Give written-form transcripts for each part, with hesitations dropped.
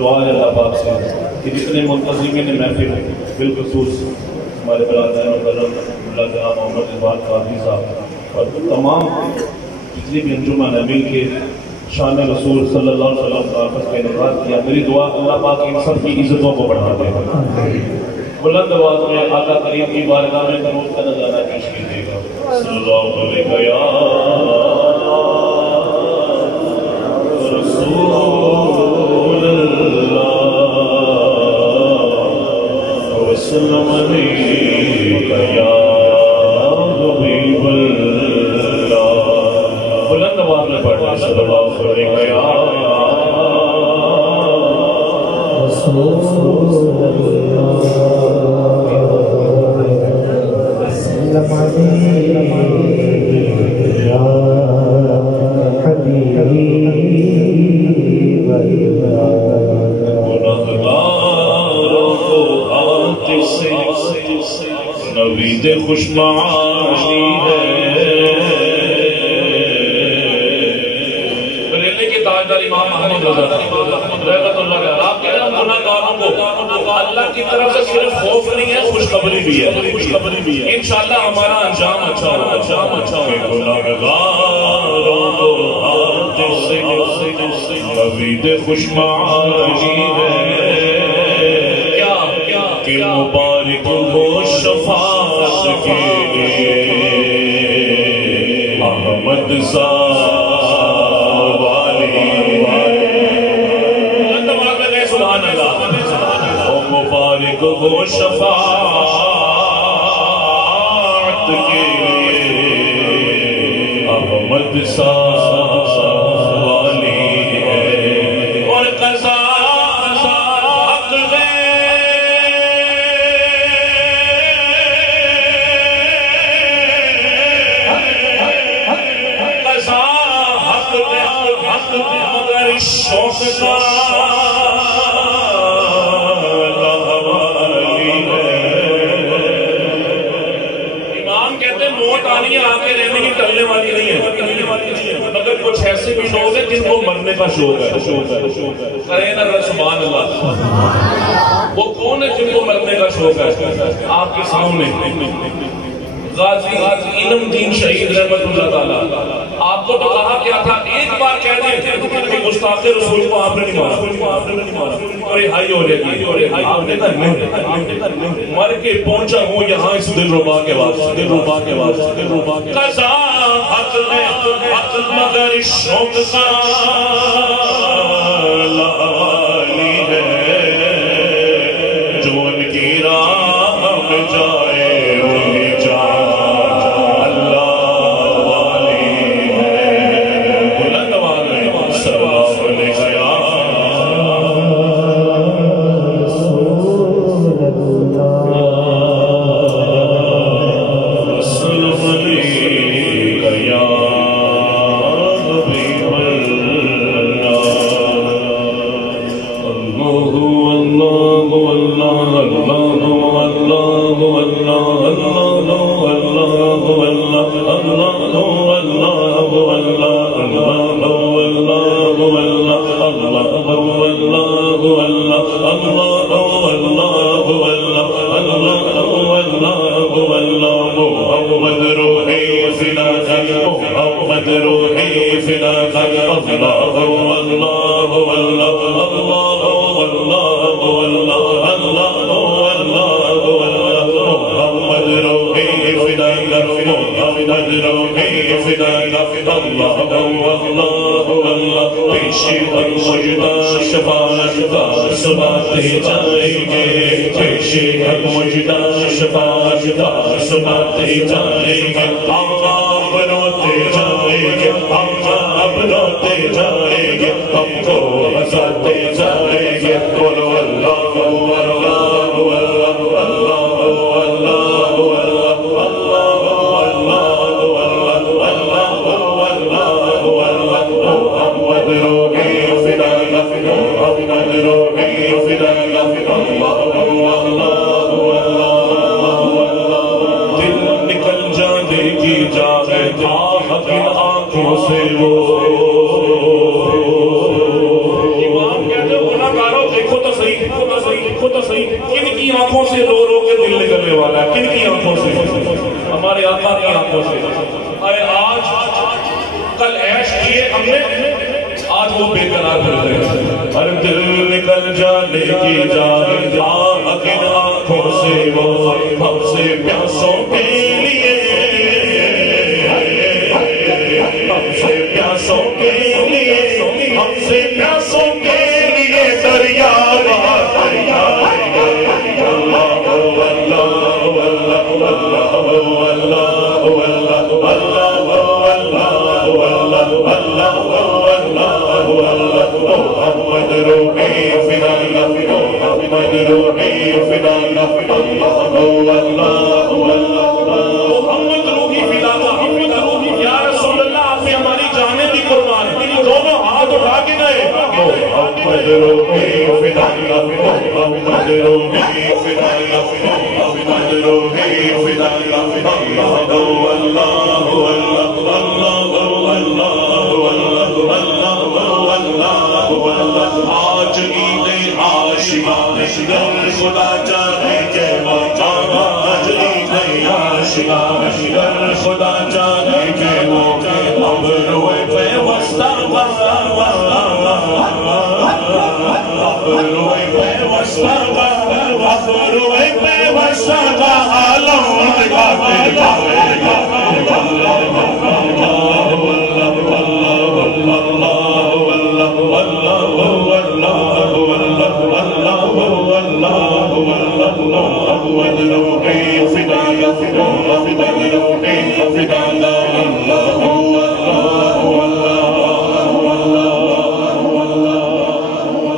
دعا ہے اللہ پاک سے کہ جتنے منتظمین محفل بالخصوص ہمارے برادر مکرم اللہ جناب محمد اقبال قاضی صاحب اور تمام جتنی بھی انجمن ہے مل کے شان رسول صلی اللہ علیہ وسلم کا آفت کا انعقاد کیا. میری دعا اللہ پاک ان سب کی عزتوں کو بڑھا دے. بلند آواز میں آقا کریم کی بارگاہ میں درود کا نظارہ پیش کیجیے گا. صلی اللہ علیہ یا رسول اللہ وسلم علیہ یا حبیب اللہ. بلند آواز میں پڑھنا. صلی اللہ علیہ یا رسول نوید خوشمعانی بریلی کے تاجدار امام محمد رضا رحمت اللہ علیہ. آپ کہہ رہے ہیں گناہ گاروں کو اللہ کی طرف سے صرف خوف نہیں ہے خوشخبری بھی ہے. انشاءاللہ ہمارا انجام اچھا ہو. گناہ گاروں کو ہاتھ سے نوید خوشمعانی ہے کہ مبارک ہو شفاعت کے احمد سبحان اللہ. او مبارک ہو شفاعت کے احمد والی ہے اور قضا امام کہتے ہیں موت آنی ہے آگے رہنے کی ٹلنے والی نہیں ہے مگر کچھ ایسے بھی لوگ ہیں جن کو مرنے کا شوق ہے. کریں نا سبحان اللہ. وہ کون ہے جن کو مرنے کا شوق ہے؟ آپ کے سامنے غازی علم دین شہید رحمت اللہ تعالیٰ. آپ کو تو کہا کیا تھا ایک بار کہہ دیں کہ گستاخ رسول کو آپ نے نہیں مارا اور رہائی ہو جائے گی. آپ نے کہا مر کے پہنچا ہوں یہاں اس دلربا کے واسطے قضا حق مگر شوق کا لالی ہے جو ان کی راہ میں جائے کارو دیکھو تو صحیح، دیکھو تو صحیح، دیکھو تو صحیح، کن کی آنکھوں سے رو رو کے دل نکلنے والا ہے؟ کن کی آنکھوں سے؟ ہمارے آقا کی آنکھوں سے۔ ارے آج کل عیش کیے ہم نے، آج وہ بے قرار پھرتے ہیں۔ ارے دل نکل جانے کی جائے لیکن آنکھوں سے وہ ہم سے پیاسوں کے لیے، ہم سے پیاسوں کے لیے، ہم سے پیاسوں کے لیے دریا دریا۔ اللہ اللہ اللہ اللہ محمد روحی فدانا، محمد روحی فدانا، محمد روحی فدانا، یا رسول اللہ آپ نے ہماری جانیں بھی قربان، دونوں ہاتھ اٹھا کے گئے۔ محمد روحی فدانا، محمد روحی فدانا، محمد روحی فدانا، اللہ اللہ آج عید عاشقان گر خدا چاہے کہ وہ آج عید عاشقان گر خدا چاہے کہ وہ ابرو پیوستہ ابرو پیوستہ ابرو پیوستہ عالم دکھاتے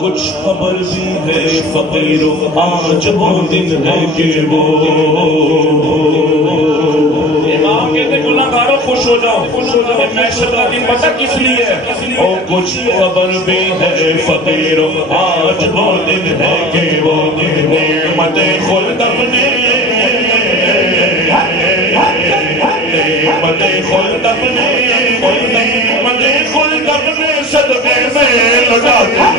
کچھ خبر بھی ہے فقیروں آج وہ دن ہے کہ وہ امام کہتے گناہگاروں خوش ہو جاؤ، محشر کا دن پتہ کس لیے ہے؟ اور کچھ خبر بھی ہے فقیروں آج وہ دن ہے کہ وہ نعمت خلد اپنے نعمت خلد اپنے نعمت خلد اپنے صدقے میں لگاتے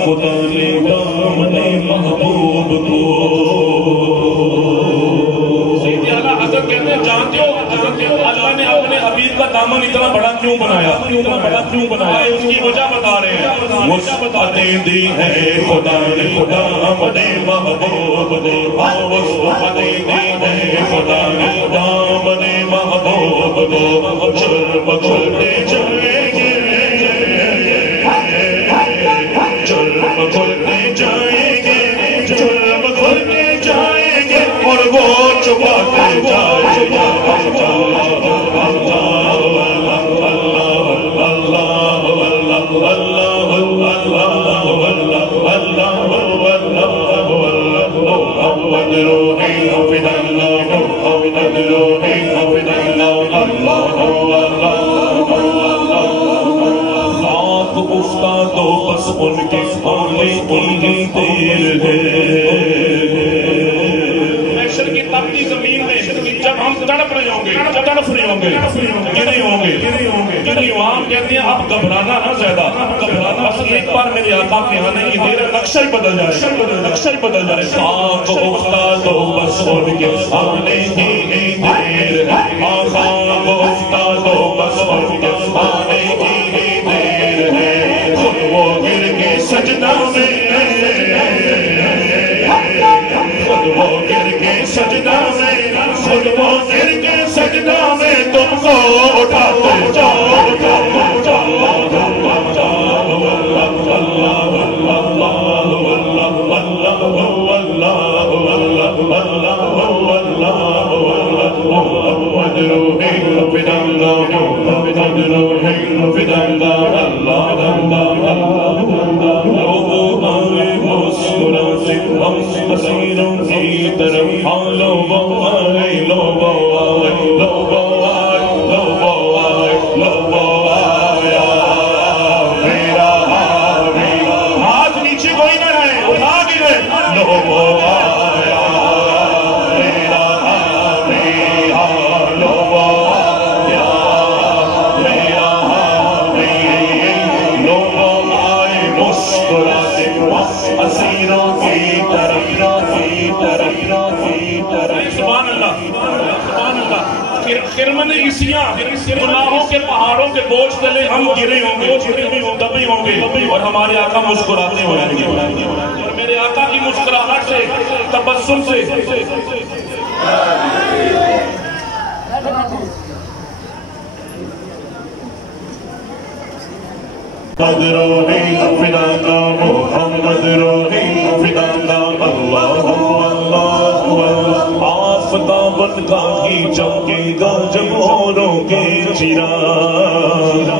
خدا نے دامن محبوب کو سید اعلیٰ حضرت کہتے ہیں جانتے ہو اللہ نے اپنے حبیب کا دامن اتنا بڑا کیوں بنایا؟ اس کی وجہ بتا رہے ہیں۔ وسعتیں دی ہے خدا نے دامن محبوب کو، وسعتیں دی ہے خدا نے دامن محبوب کو، جرم کھلتے جائیں گے، جرم کھلتے جائیں گے، جرم کھلتے جائیں گے اور وہ چھپاتے جائیں گے۔ تو بس ان کے آنے کی دیر ہے۔ محشر کی تپتی زمین میں جب ہم تڑپ رہے ہوں گے، تڑپ رہے ہوں گے، گرے ہوں گے، وہاں کہتے ہیں اب گھبرانا نہ زیادہ، گھبرانا بس ایک بار میرے آقا کے آنے کی دیر ہے، نقشہ ہی بدل جائے، نقشہ ہی بدل جائے۔ خاک افتا تو بس ان کے آنے کی دیر ہے، خاک افتا تو بس ان کے آنے کی دیر ہے، خود وہ گر کے سجدہ میں، خود وہ گر کے سجدہ میں، خود وہ گر کے سجدہ میں تم کو اٹھاتے جاؤ۔ محمد روحی فدانا، محمد روحی فداکا اللہ لوگوں آئے مسکراتے ہم حسینوں کی طرف لوگوں آئے لوگوں آئے لوگوں آئے لوگوں آئے لوگوں آیا میرا ہاتھ نیچے کوئی نہ رہے اٹھا کے رہے لوگوں آیا میرا لوگوں آیا میرا لوگوں آئے مسکراتے حسینوں کی طرف سبحان اللہ سبحان اللہ خرمن عیسیاں گناہوں کے پہاڑوں کے بوجھ تلے ہم گرے ہوں گے دبے ہوں گے اور ہمارے آقا مسکراتے ہوئے اور میرے آقا کی مسکراہٹ سے تبسم سے محمد روحی فداکا محمد روحی فداکا اللہ آفتاب کا ہی چمکے گا جب اوروں کے چراغ